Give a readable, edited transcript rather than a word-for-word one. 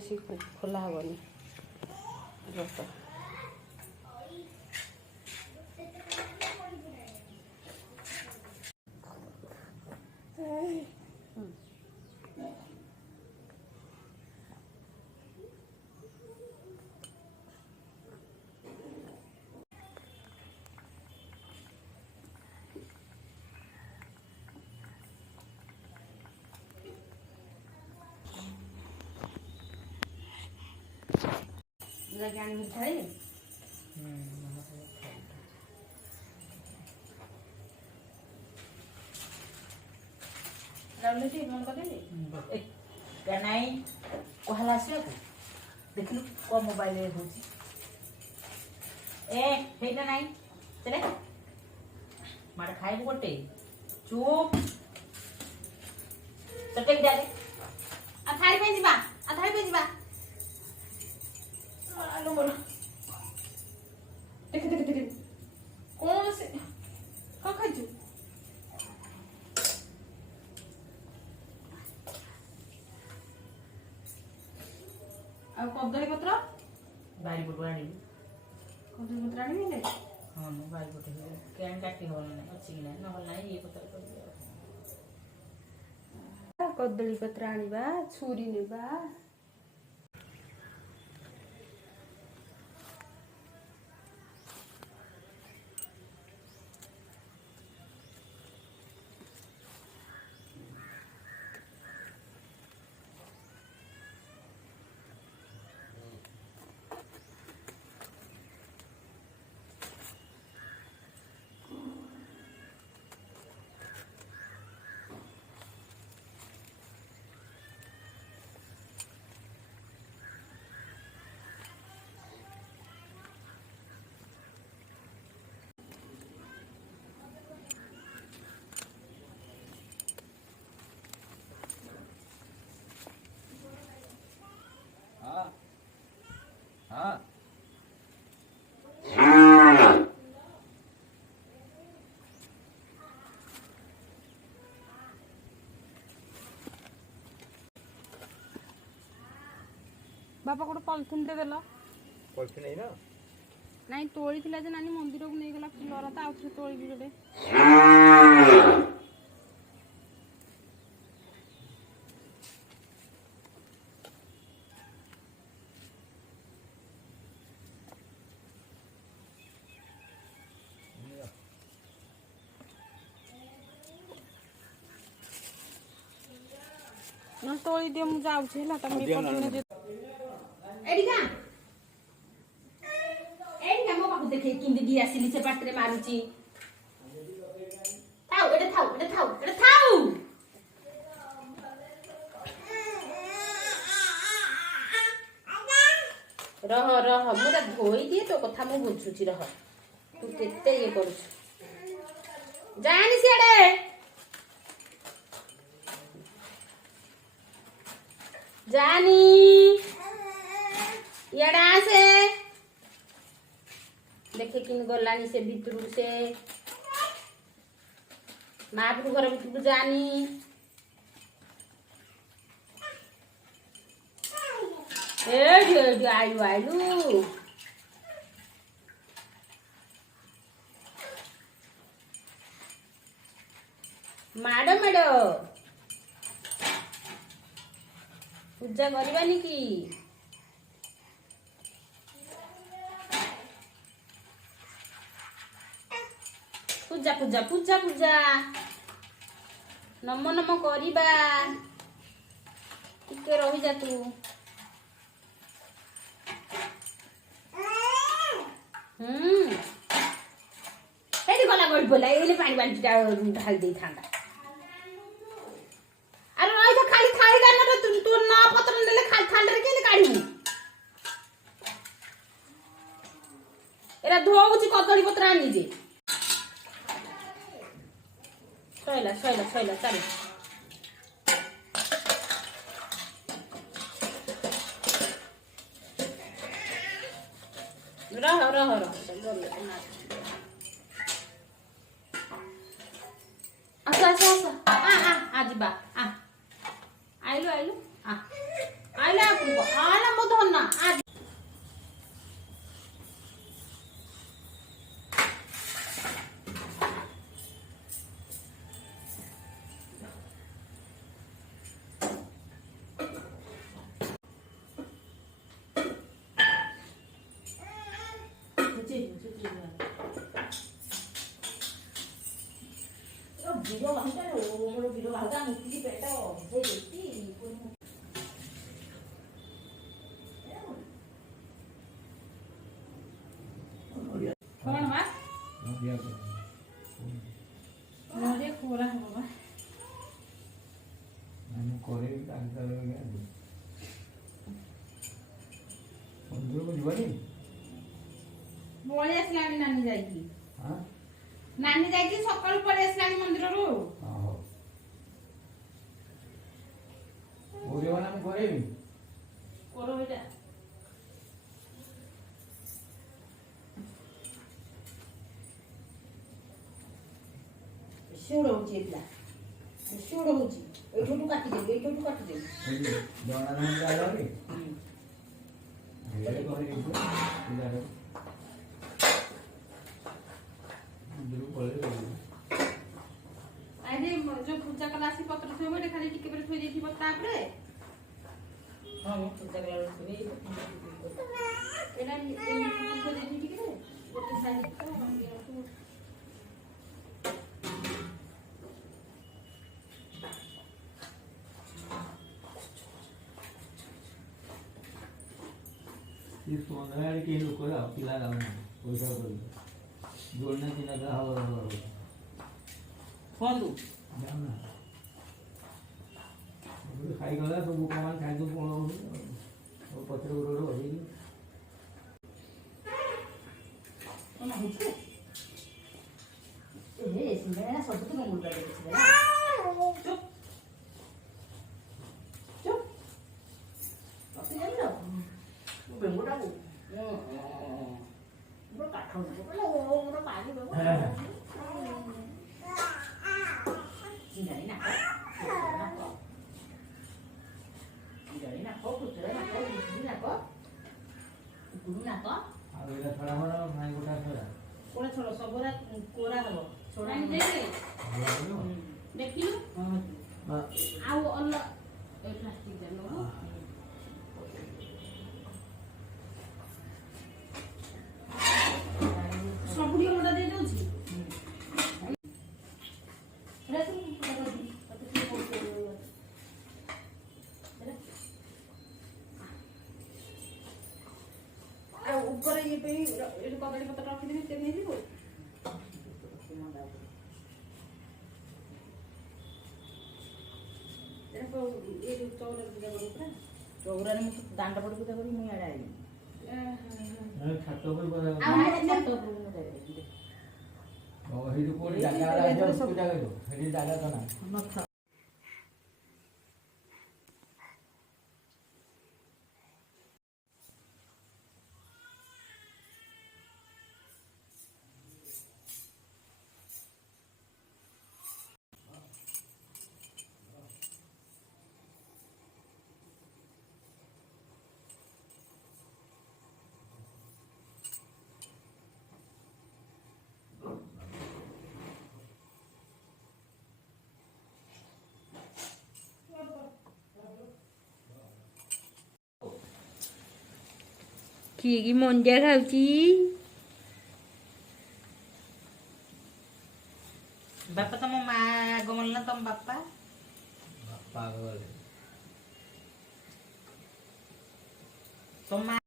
कौन खोला हेनी रस ज्ञान मिलता है मन कर नहीं कहला से देखलु को मोबाइल हो हेटा नहीं चले मार खाइब गोटे चुप चटेक जाले थारी पे जीवा थारी पे जीवा आलो बोलो देख देख देख कौन से का खाइछु आ कदली पत्र बारी पटु आनी कदली पत्र आनी ने हां बारी पटु कैन काटी हो ना अछि कि ना न होला ये पत्र कर कदली पत्र आनीबा छुरी नेबा बापा गोटे पॉलिथिन दे देला पॉलिथिन नहीं ना नहीं तोड़ी थिला जे नानी मंदिर को नहीं गला फुलर त आउथरे तोड़ी भी गोटे न तोड़ी दे मु जाउ छै ला त मी पटने जे एडिका मो पाखु देखे किंदी दी आसिली से पात्रे मारुची थाउ रह मुरा धोई दिए तो कथा मु बुझुची रह तू केते ये करू जानी सियाडे जानी याडा से देखे किन गलानी से भितरू से महाप्रभु घर भितरू जानी आयु माडो पूजा करवानी की पूजा पूजा पूजा पूजा नम नम करिबा टिके रही जा तू हेडी गला गड बोला एले पानी बाल्टीटा ढाल दे थांदा अरे रही तो खाली थाली दान रे तू ना पत्र नेले खाली थांडे रे केने काढी एरा धोउची कदली पत्र आनी जे सैला चाली रह अच्छा आ जीवा आइलो आपको ଭିଡ଼ ବାହୁଟା ମୋର ଭିଡ଼ ବାହୁଟା ମୁତିକି ପେଟ ଭିଜେଇ ଦେଇଛି କଣ ମା ନଡ଼ିଆ କୋରା ହବ ବା ମୁଁ କରିବି ମନ୍ଦିରକୁ ଯିବନି ପଳେଇ ଆସିଲାଣି ନାନୀ ଯାଇକି ନାନୀ ଯାଇକି ସକାଳୁ ପଳେଇ ଆସିଲାଣି ମନ୍ଦିରରୁ ମୁଁ କରିବି କର ଏଇଟା ଶିଉଡ଼ ହଉଛି ଏ ପିଲା ଶିଉଡ଼ ହଉଛି ଏଇଠୁ କାଟିଦେବି ଜଣା ଆରେ ଯୋଉ ପୂଜା କଲା ଆସି ପତ୍ର ଥୋଇବ ଏଟା ଖାଲି ଟିକେ ପରେ ଥୋଇ ଦେଇଥିବ ତାପରେ ହଁ ମୁଁ ପୂଜା କଲା ଥୋଇ ଏଟା ଥୋଇ ଦେଇଥିବି ଟିକେ ଗୋଟେ ସାଇଡ୍ ସନ୍ଧ୍ୟାବେଳେ କେହି ଲୋକ ପିଲା ଯାଉନାହାନ୍ତି ପଇସା କରିବେ ଯୋଡ଼ନା ଚିହ୍ନା ହବ କୁହନ୍ତୁ ଯାଉନା ଖାଇଗଲା ସବୁ କମାନ ଖାଇକି ପଳଉଛି ପଛରେ ଗୋଟେ ଗୋଟେ ବସେଇକି କଣ ହଉଛି ସିଙ୍ଗଡ଼ା ସବୁ ତ ମଙ୍ଗଳ ଚୁପ୍ ଚୁପ୍ ରଖି ଜାଣିଲ ବେଙ୍ଗୁଟାକୁ ମୋର କାଠ ମୋର ପାଣି ଚିଙ୍ଗାଡ଼ି ନାକ ଚିଙ୍ଗାଡ଼ି ନାକ କୁଚୁରା ନାକ କୁଚୁରି ନାକ କୁକୁରୁ ନାକ ଆଉ ଏଇଟା ଛଡ଼ା ହବ ନାଇଁ ଗୋଟା ଛଡ଼ା କୋଡ଼ା ଛଡ଼ ସବୁରା କୋରା ହବ ଛଡ଼ା ଦେଖିଲୁ ଆଉ ଅଲଗା ଏ ପ୍ଲାଷ୍ଟିକ ଜାଲ ସବୁଠି ଅଣ୍ଡା ଦେଇ ଦଉଛି ଆଉ ଉପରେ ଇଏ ପାଇଁ କଦଳୀ ପତ୍ର ରଖିଦେବି ସେ ନେଇଯିବ ଚଉରାରେ ମୁଁ ଦାଣ୍ଡ ପଟେ ପୂଜା କରି ମୁଁ ଇଆଡ଼େ ଆଇବି ଛାତ ଉପରେ ଜାଗା ତ ନା କିଏ ମଞ୍ଜା ଖାଉଛି ବାପା ତମ ମା ଆଗମନ ନା ତମ ବାପା ପାଗଳ ତମ ମା